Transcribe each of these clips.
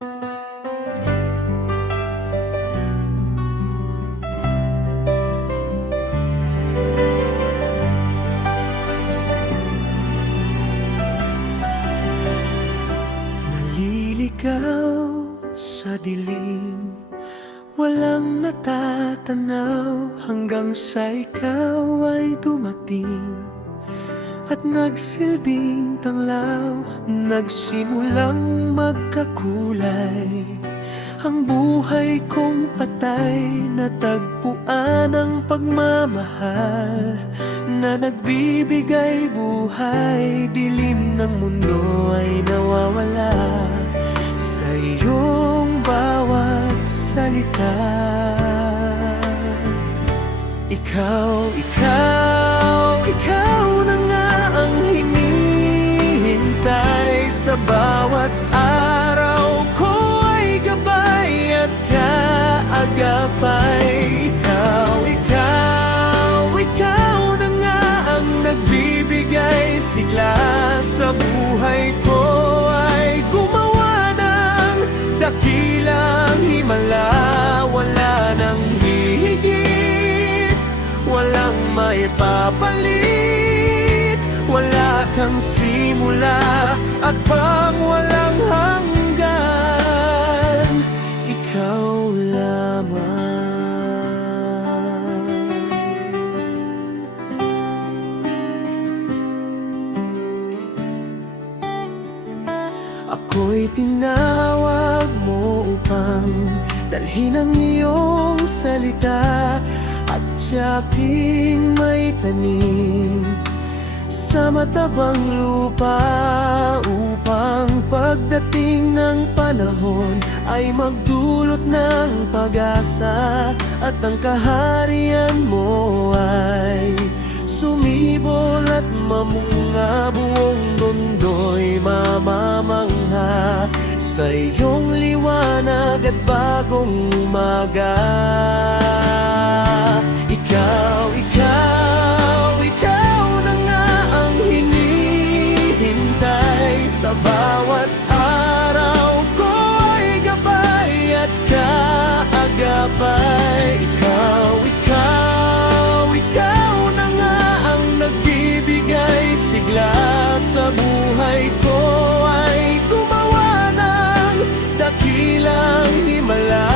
Naliligaw sa dilim, walang natatanaw hanggang sa ikaw ay dumating at nagsilbing tanglaw. Nagsimulang magkakulay ang buhay kong patay, natagpuan ang pagmamahal na nagbibigay buhay. Dilim ng mundo ay nawawala sa iyong bawat salita. Ikaw, ikaw, ikaw na nga ang hinihintay. Sa bawat araw ko ay gabay at kaagapay. Ikaw, ikaw, ikaw na nga ang nagbibigay sigla. Sa buhay ko ay gumawa ng dakilang himala. Wala nang hihigit, walang maipapalit. Wala kang simula at pang walang hanggan. Ikaw lamang. Ako'y tinawag mo upang dalhin ang iyong salita at tiyaking may tanim sa matabang lupa, upang pagdating ng panahon ay magdulot ng pag-asa at ang kaharian mo ay sumibol at mamunga. Buong mundo'y mamamangha sa iyong liwanag at bagong umaga. Ikaw, ikaw, ikaw na nga ang hinihintay. Sa bawat araw ko ay gabay at kaagapay. Ikaw, ikaw, ikaw na nga ang nagbibigay sigla. Sa buhay ko ay gumawa ng dakilang himala.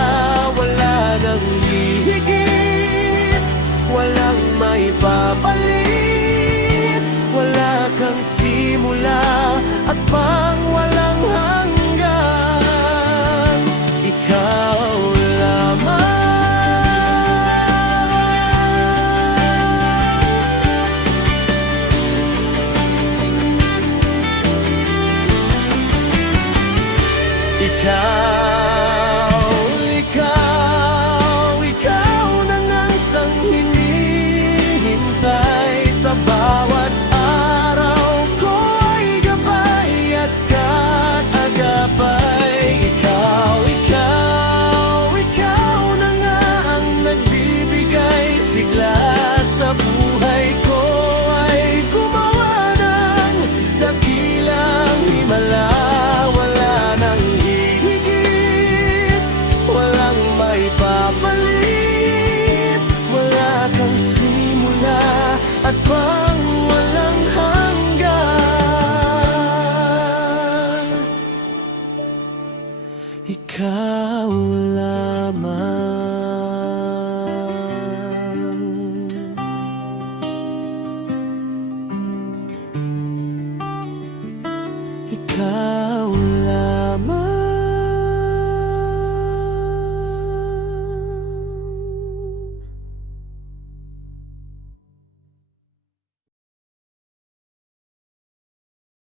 Wala nang hihigit, walang maipapalit. Wala kang simula at pang walang hanggan. Ikaw lamang. Ikaw, ikaw, ikaw na nga ang hinihintay. Sa bawat araw ko ay gabay at kaagapay. Ikaw, ikaw, ikaw na nga ang nagbibigay sigla. Sa buhay ko ay gumawa ng dakilang himala. Wala nang maipapalit, wala kang simula at pang walang hanggan. Ikaw lamang. Ikaw